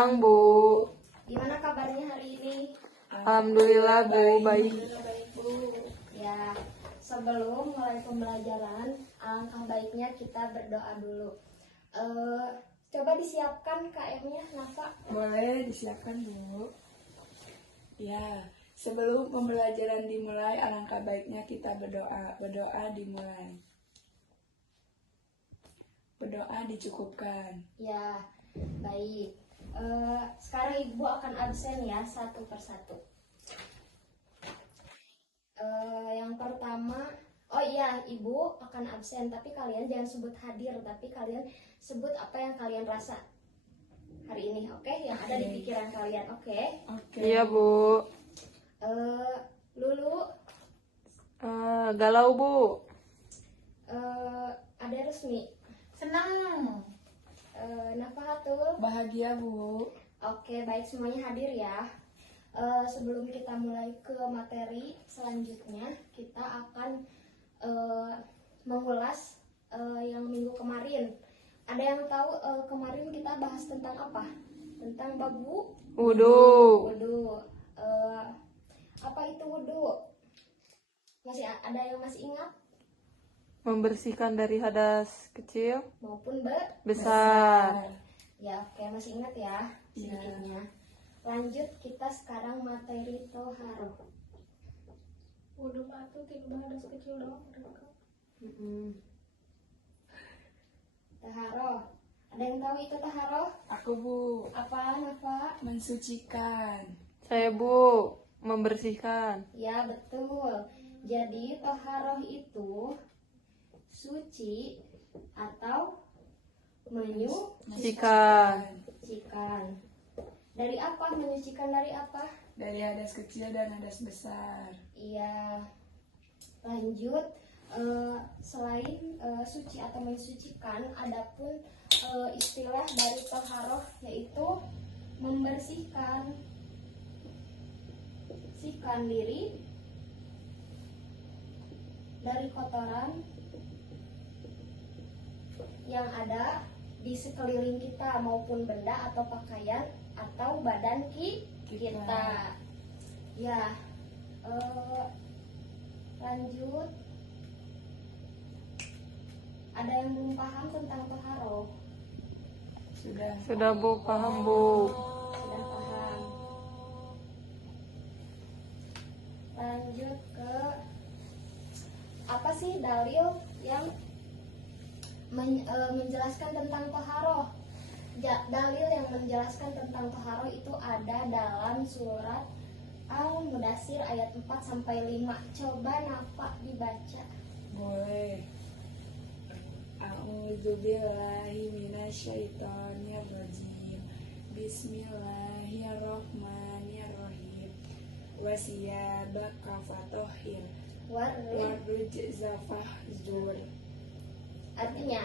Siang, Bu. Gimana kabarnya hari ini? Alhamdulillah, Bu. Baik. Baik, Bu. Ya, sebelum mulai pembelajaran, alangkah baiknya kita berdoa dulu. Coba disiapkan KM-nya, Nafa. Boleh disiapkan, Bu. Ya, sebelum pembelajaran dimulai, alangkah baiknya kita berdoa. Berdoa dimulai. Berdoa dicukupkan. Ya, baik. Sekarang Ibu akan absen ya, satu persatu. Yang pertama, oh iya, Ibu akan absen, tapi kalian jangan sebut hadir, tapi kalian sebut apa yang kalian rasa hari ini, oke? Yang ada di pikiran kalian, oke? Oke. Iya, Bu. Lulu, Galau, Bu. ada Resmi, Senang. Nafahatul. Bahagia, Bu. Oke, baik, semuanya hadir ya. Sebelum kita mulai ke materi selanjutnya, kita akan mengulas yang minggu kemarin. Ada yang tahu kemarin kita bahas tentang apa? Tentang babu Wudu. wudu. Apa itu wudu? Masih ada yang masih ingat Membersihkan dari hadas kecil, maupun besar. Ya, oke, masih ingat ya sedikitnya. Lanjut, kita sekarang materi toharoh. Wudu itu tiba hadas kecil dong. Taharoh. Ada yang tahu itu taharoh? Aku, Bu. Apa, Nafa? Mensucikan. Saya, Bu. Membersihkan. Ya, betul. Jadi taharoh itu suci atau Sikan. menyucikan. Dari apa? Menyucikan dari apa? Dari hadas kecil dan hadas besar. Iya. Lanjut, selain suci atau mensucikan, adapun istilah dari toharoh yaitu membersihkan diri dari kotoran yang ada di sekeliling kita maupun benda atau pakaian atau badan kita. Ya, lanjut. Ada yang belum paham tentang toharoh? Sudah, Bu. Paham, Bu. Sudah paham. Lanjut ke apa sih dalil yang menjelaskan tentang toharoh? Dalil yang menjelaskan tentang toharoh itu ada dalam surat Al-Mudassir ayat 4-5. Coba Nafa dibaca. Boleh. A'udzubillahi minasyaitonirrajim. Bismillahirrahmanirrahim. Wasiyabaka fatahhir warujza fahjur. Artinya,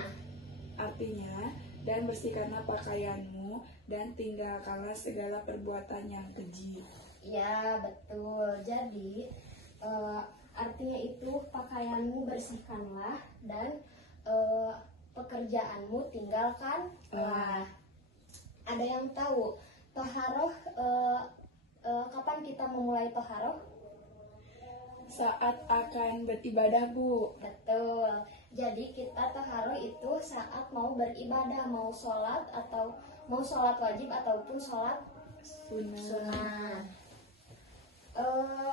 dan bersihkanlah pakaianmu dan tinggalkanlah segala perbuatan yang keji. Ya, betul. Jadi artinya itu pakaianmu bersihkanlah dan pekerjaanmu tinggalkanlah. Ada yang tahu toharoh kapan kita memulai toharoh? Saat akan beribadah, Bu. Betul. Jadi kita toharoh itu saat mau beribadah, mau sholat wajib ataupun sholat sunnah.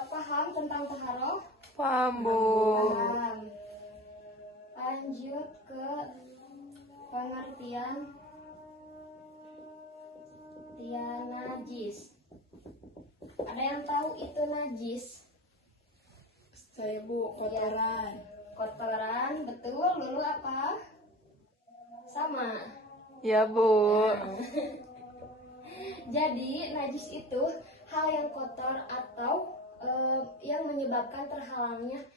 Paham tentang toharoh? Paham, Bu. Paham. Lanjut ke pengertian najis. Ada yang tahu itu najis? Saya, Bu, kotoran. Kotoran, betul. Lulu apa? Sama. Ya, Bu. Jadi najis itu hal yang kotor atau yang menyebabkan terhalangnya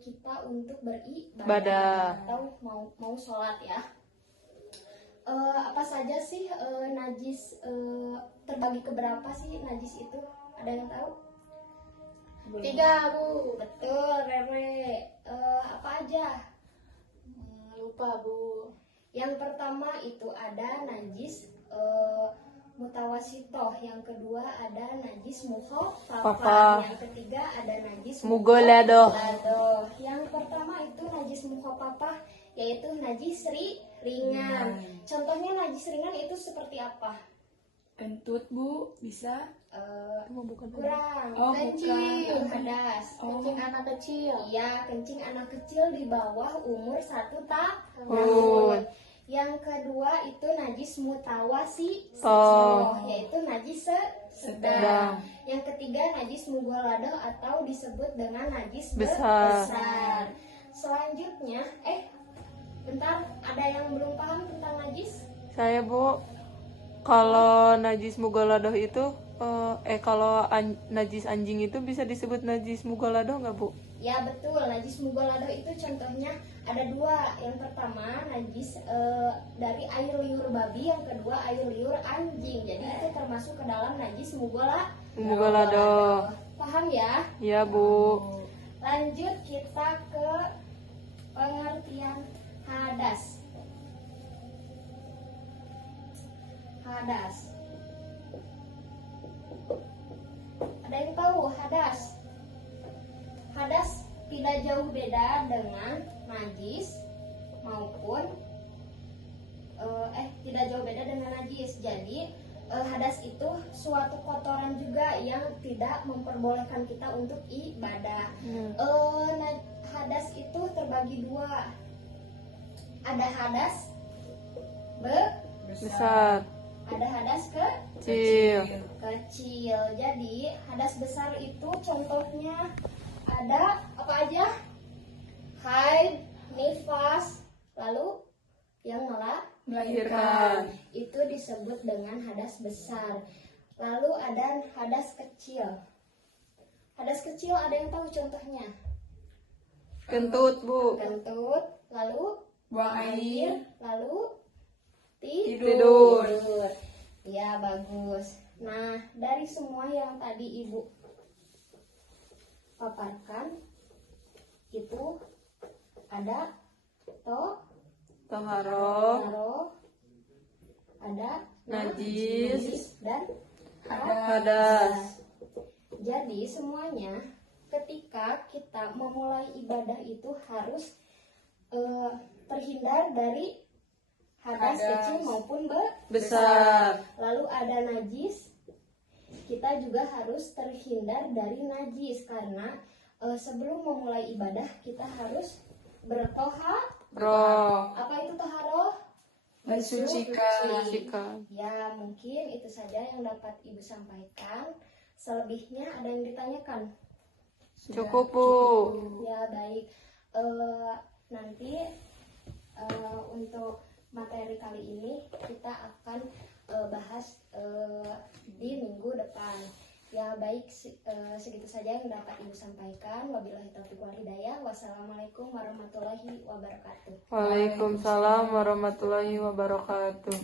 kita untuk beribadah atau mau sholat ya. Apa saja sih najis, terbagi ke berapa sih najis itu? Ada yang tahu? 3, Bu. Betul, Rere. Apa aja? Lupa, Bu. Yang pertama itu ada najis yang kedua ada najis mukhafafah, Papa. yang ketiga ada najis Mugoladoh. mugoladoh. Yang pertama itu najis mukhafafah, yaitu najis ringan. Contohnya najis ringan itu seperti apa? Kentut Bu, bisa? Kurang. Oh, Kencing, bukan. hadas. Kencing anak kecil. Iya, kencing anak kecil di bawah umur 1 Oh. tahun. Yang kedua itu najis mutawasi, Oh. yaitu najis Sedang. Yang ketiga najis mugoladoh atau disebut dengan najis Besar. besar. Selanjutnya, bentar, ada yang belum paham tentang najis? Saya Bu, kalau najis mugoladoh itu kalau najis anjing itu bisa disebut najis mugoladoh nggak Bu? Ya betul, najis mugoladoh itu contohnya ada 2. Yang pertama najis dari air liur babi, yang kedua air liur anjing. Jadi itu termasuk ke dalam najis Mugoladoh. Paham ya? Ya Bu. Lanjut kita ke pengertian hadas. Hadas. Ada yang tahu hadas? Hadas tidak jauh beda dengan najis maupun tidak jauh beda dengan najis. Jadi hadas itu suatu kotoran juga yang tidak memperbolehkan kita untuk ibadah. Hadas itu terbagi 2. Ada hadas Besar. ada hadas Kecil. kecil. Jadi hadas besar itu contohnya ada apa aja? Haid, nifas, lalu yang Melahirkan. itu disebut dengan hadas besar. Lalu ada hadas kecil. Hadas kecil ada yang tahu contohnya? Kentut Bu. Kentut, lalu Buang air. lalu Tidur. Ya, bagus. Nah, dari semua yang tadi Ibu paparkan itu ada Toharoh. taruh, ada Najis. dan Hadas. Jadi semuanya ketika kita memulai ibadah itu harus terhindar dari hadas kecil maupun Besar. Lalu ada najis, kita juga harus terhindar dari najis karena sebelum memulai ibadah kita harus Roh. Apa itu toharoh? Mensucikan. Sikat. Ya, mungkin itu saja yang dapat Ibu sampaikan. Selebihnya ada yang ditanyakan? Cukup Bu. Ya, baik. Nanti untuk materi kali ini kita akan bahas di minggu depan. Ya, baik, segitu saja yang dapat Ibu sampaikan. Wabillahi taufiq wal hidayah. Wassalamualaikum warahmatullahi wabarakatuh. Waalaikumsalam warahmatullahi wabarakatuh.